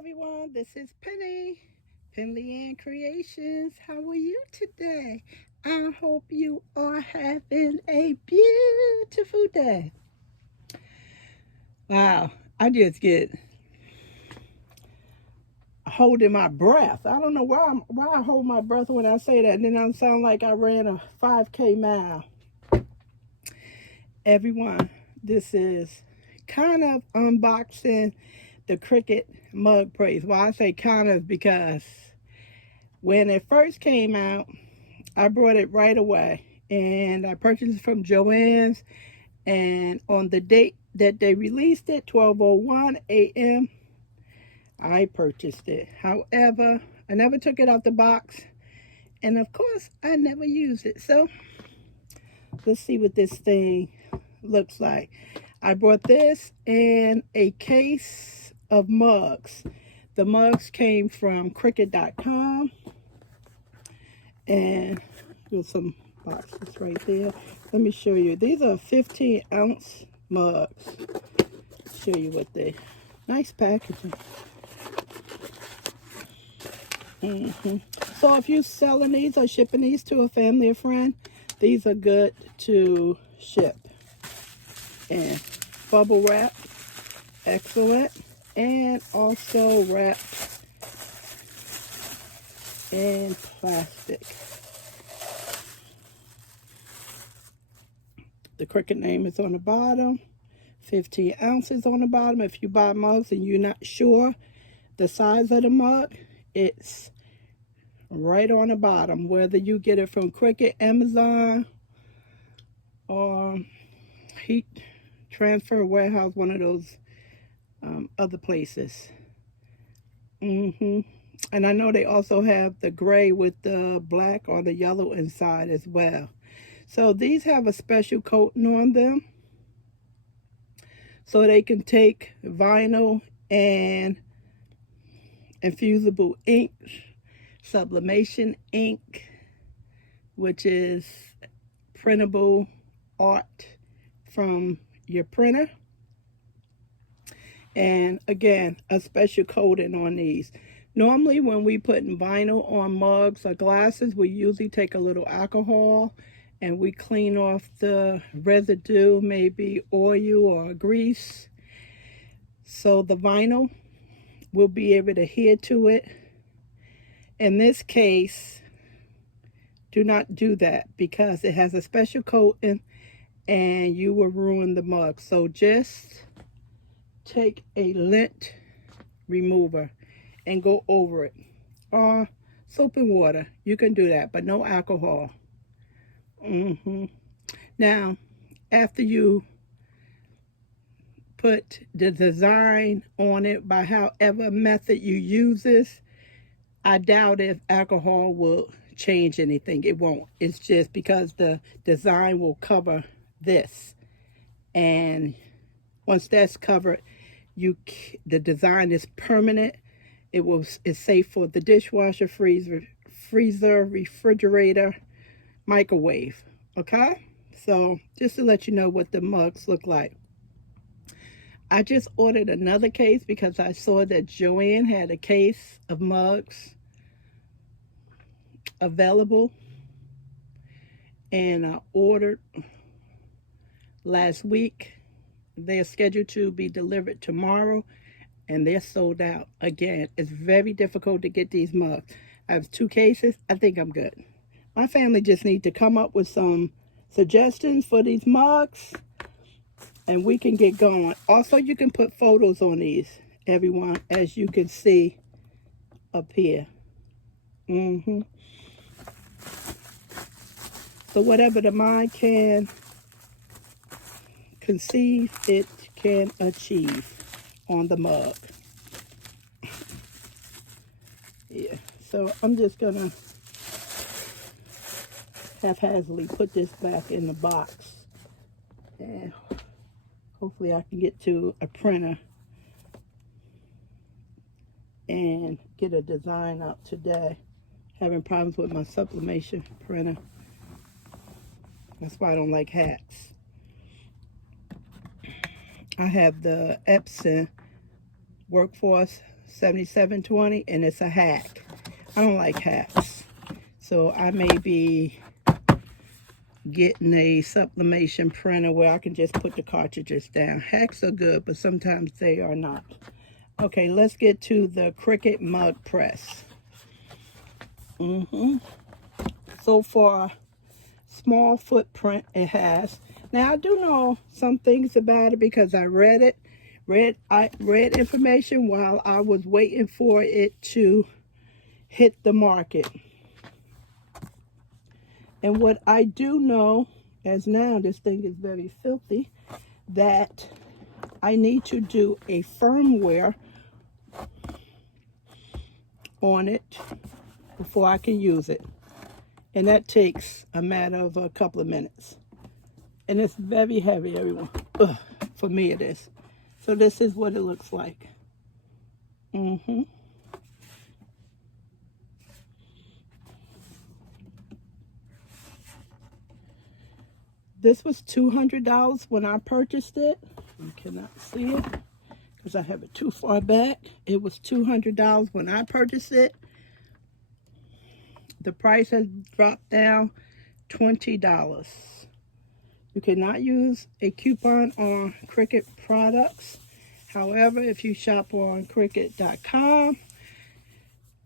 everyone, this is Penley-Ann Creations. How are you today? I hope you are having a beautiful day. Wow, I just get holding my breath. I don't know why I hold my breath when I say that, and then I sound like I ran a 5K mile. Everyone, this is kind of unboxing the Cricut Mug Press. Well, I say kind of because when it first came out, I brought it right away. And I purchased it from Joann's. And on the date that they released it, 12:01 a.m., I purchased it. However, I never took it out the box. And of course, I never used it. So, let's see what this thing looks like. I brought this and a case of mugs. The mugs came from Cricut.com, and there's some boxes right there. Let me show you. These are 15-ounce mugs. Show you what they, nice packaging. So if you're selling these or shipping these to a family or friend, these are good to ship. And bubble wrap, excellent, and also wrapped in plastic. The Cricut name is on the bottom, 15 ounces on the bottom. If you buy mugs and you're not sure the size of the mug, it's right on the bottom, whether you get it from Cricut, Amazon, or Heat Transfer Warehouse, one of those other places. And I know they also have the gray with the black or the yellow inside as well. So these have a special coating on them, so they can take vinyl and infusible ink, sublimation ink, which is printable art from your printer. And again, a special coating on these. Normally when we put vinyl on mugs or glasses, we usually take a little alcohol and we clean off the residue, maybe oil or grease, so the vinyl will be able to adhere to it. In this case, do not do that because it has a special coating and you will ruin the mug. So just take a lint remover and go over it, or soap and water. You can do that, but no alcohol. Now, after you put the design on it, by however method you use this, I doubt if alcohol will change anything. It won't. It's just because the design will cover this, and once that's covered, the design is permanent. It's safe for the dishwasher, freezer, refrigerator, microwave. Okay, so just to let you know what the mugs look like. I just ordered another case because I saw that Joann had a case of mugs available, and I ordered last week. They're scheduled to be delivered tomorrow, and they're sold out. Again, it's very difficult to get these mugs. I have 2 cases. I think I'm good. My family just need to come up with some suggestions for these mugs, and we can get going. Also, you can put photos on these, everyone, as you can see up here. So whatever the mind can conceive, it can achieve on the mug. Yeah, so I'm just gonna haphazardly put this back in the box, and hopefully I can get to a printer and get a design out today. Having problems with my sublimation printer. That's why I don't like hats. I have the Epson Workforce $77.20, and it's a hack. I don't like hacks. So I may be getting a sublimation printer where I can just put the cartridges down. Hacks are good, but sometimes they are not. Okay, let's get to the Cricut Mug Press. So far, small footprint it has. Now I do know some things about it because I read it. I read information while I was waiting for it to hit the market. And what I do know, as now this thing is very filthy, that I need to do a firmware on it before I can use it. And that takes a matter of a couple of minutes. And it's very heavy, everyone. Ugh, for me it is. So this is what it looks like. This was $200 when I purchased it. You cannot see it because I have it too far back. It was $200 when I purchased it. The price has dropped down $20. You cannot use a coupon on Cricut products. However, if you shop on Cricut.com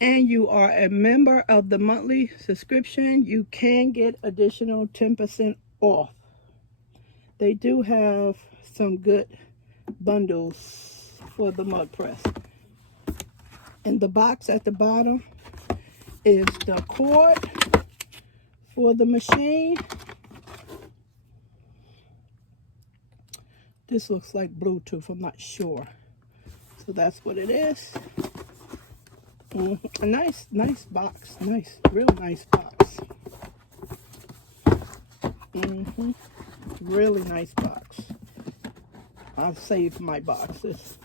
and you are a member of the monthly subscription, you can get additional 10% off. They do have some good bundles for the mug press. And the box at the bottom is the cord for the machine. This looks like Bluetooth, I'm not sure. So that's what it is. A nice box, real nice box. Really nice box. I've saved my boxes.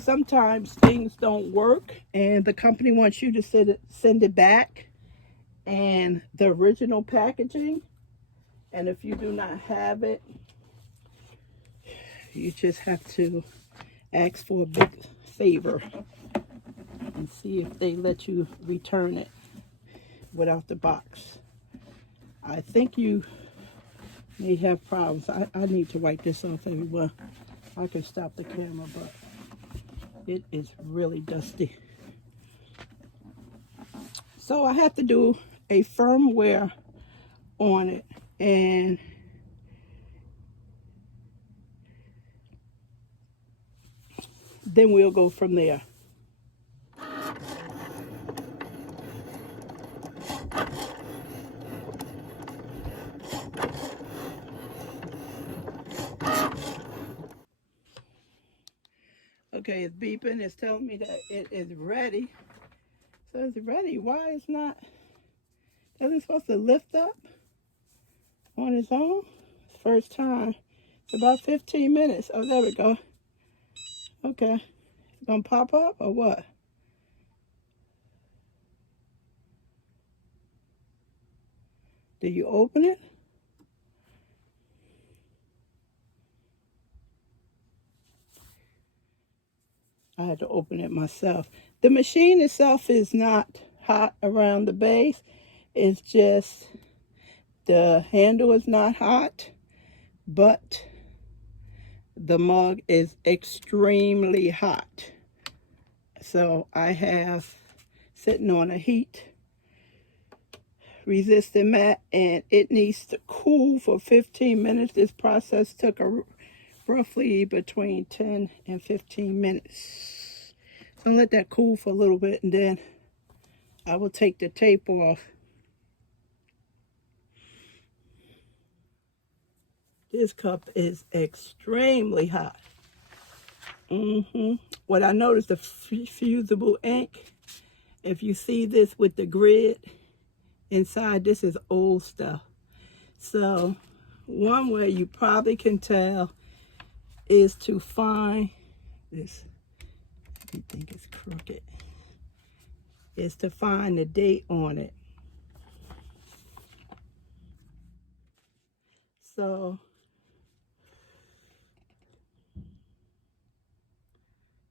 Sometimes things don't work and the company wants you to send it back and the original packaging. And if you do not have it, you just have to ask for a big favor and see if they let you return it without the box. I think you may have problems. I need to wipe this off, everyone. I can stop the camera, but it is really dusty. So I have to do a firmware on it, and then we'll go from there. Okay, it's beeping. It's telling me that it is ready. So it's ready. Why it's not? Isn't it supposed to lift up on its own? It's first time. It's about 15 minutes. Oh, there we go. Okay. It's gonna pop up or what? Did you open it? I had to open it myself. The machine itself is not hot around the base. It's just the handle is not hot, but the mug is extremely hot. So I have sitting on a heat resistant mat and it needs to cool for 15 minutes. This process took roughly between 10 and 15 minutes. So I'll let that cool for a little bit and then I will take the tape off. This cup is extremely hot. What I noticed, the fusible ink, if you see this with the grid inside, this is old stuff. So one way you probably can tell is to find this. You think it's crooked? Is to find the date on it. So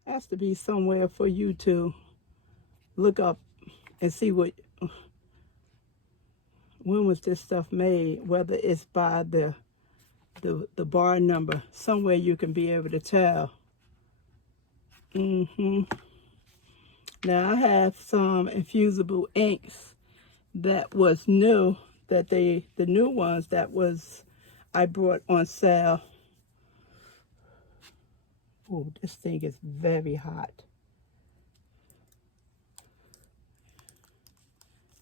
Has to be somewhere for you to look up and see when was this stuff made, whether it's by the bar number. Somewhere you can be able to tell. Now I have some infusible inks that was new, that the new ones that was I brought on sale. Oh, this thing is very hot.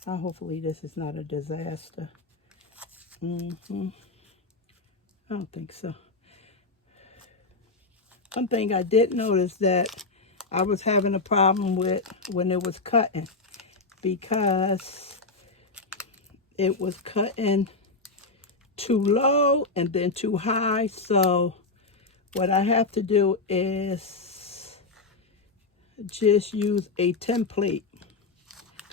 Hopefully this is not a disaster. I don't think so. One thing I did notice that I was having a problem with when it was cutting, because it was cutting too low and then too high. So what I have to do is just use a template,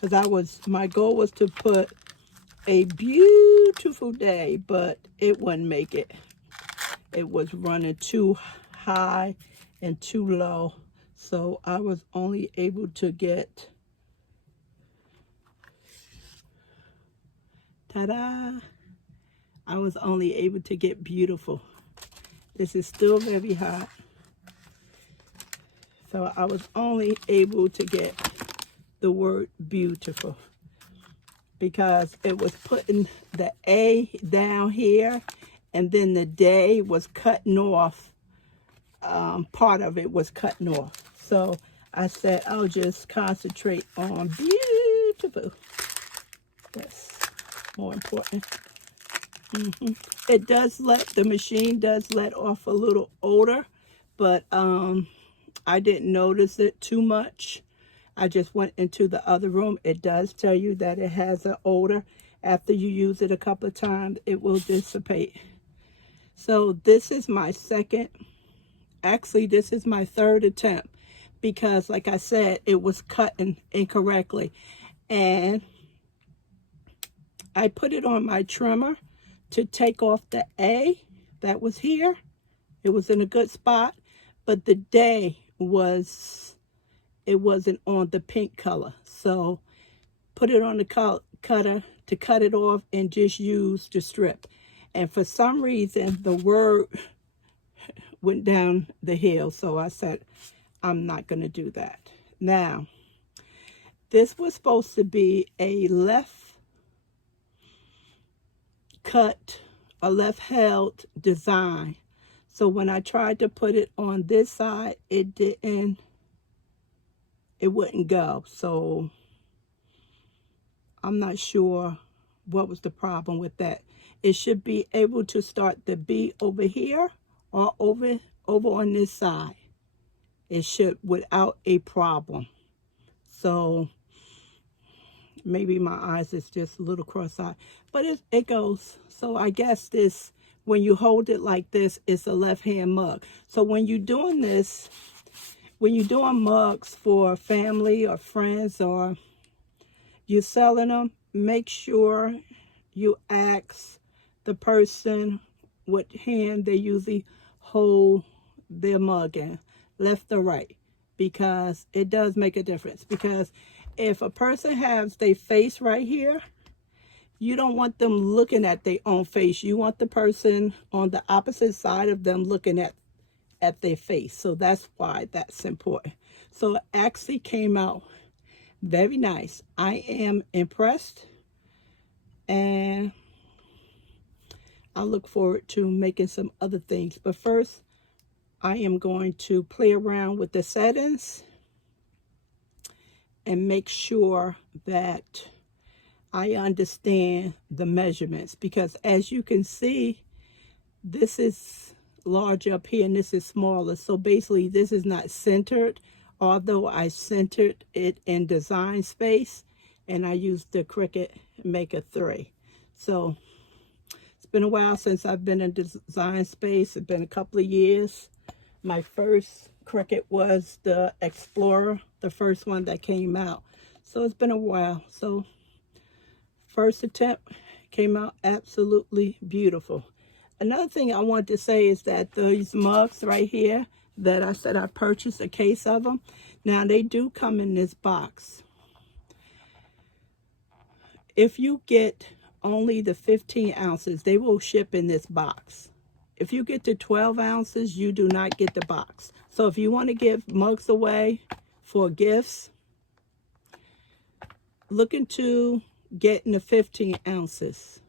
because my goal was to put a beautiful day, but it wouldn't make it. It was running too high and too low. So I was only able to get, ta-da! I was only able to get beautiful. This is still very hot. So I was only able to get the word beautiful, because it was putting the A down here, and then the day was cutting off. Part of it was cutting off. So I said, I'll just concentrate on beautiful. That's more important. It does the machine does let off a little odor, but I didn't notice it too much. I just went into the other room. It does tell you that it has an odor. After you use it a couple of times, it will dissipate. So this is my second, actually this is my third attempt, because like I said, it was cutting incorrectly. And I put it on my trimmer to take off the A that was here. It was in a good spot, but the day it wasn't on the pink color. So put it on the cutter to cut it off and just use the strip. And for some reason, the word went down the hill. So I said, I'm not going to do that. Now, this was supposed to be a left cut, a left held design. So when I tried to put it on this side, it wouldn't go. So I'm not sure what was the problem with that. It should be able to start the B over here or over on this side. It should without a problem. So maybe my eyes is just a little cross-eyed, but it goes. So I guess this, when you hold it like this, it's a left-hand mug. So when you're doing this, when you're doing mugs for family or friends, or you're selling them, make sure you ask the person what hand they usually hold their mug in, left or right, because it does make a difference. Because if a person has their face right here, you don't want them looking at their own face. You want the person on the opposite side of them looking at their face. So that's why that's important. So it actually came out very nice. I am impressed, and I look forward to making some other things. But first, I am going to play around with the settings and make sure that I understand the measurements, because as you can see, this is large up here and this is smaller. So basically this is not centered, although I centered it in design space, and I used the Cricut Maker 3. So it's been a while since I've been in design space. It's been a couple of years. My first Cricut was the Explorer, the first one that came out. So it's been a while. So first attempt came out absolutely beautiful. Another thing I want to say is that these mugs right here, that I said I purchased a case of them. Now, they do come in this box. If you get only the 15 ounces, they will ship in this box. If you get the 12 ounces, you do not get the box. So if you want to give mugs away for gifts, look into getting the 15 ounces.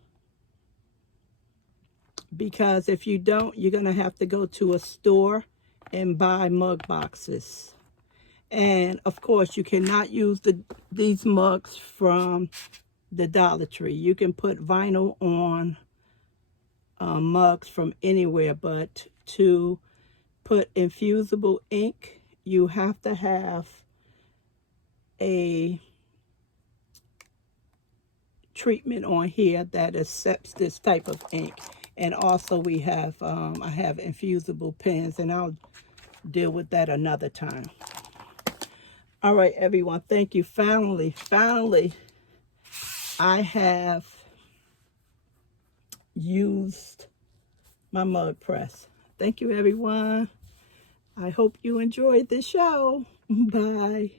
Because if you don't, you're going to have to go to a store and buy mug boxes. And of course, you cannot use these mugs from the Dollar Tree. You can put vinyl on mugs from anywhere, but to put infusible ink, you have to have a treatment on here that accepts this type of ink. And also we have I have infusible pens, and I'll deal with that another time. All right, everyone, thank you. Finally I have used my mug press. Thank you, everyone. I hope you enjoyed this show. Bye.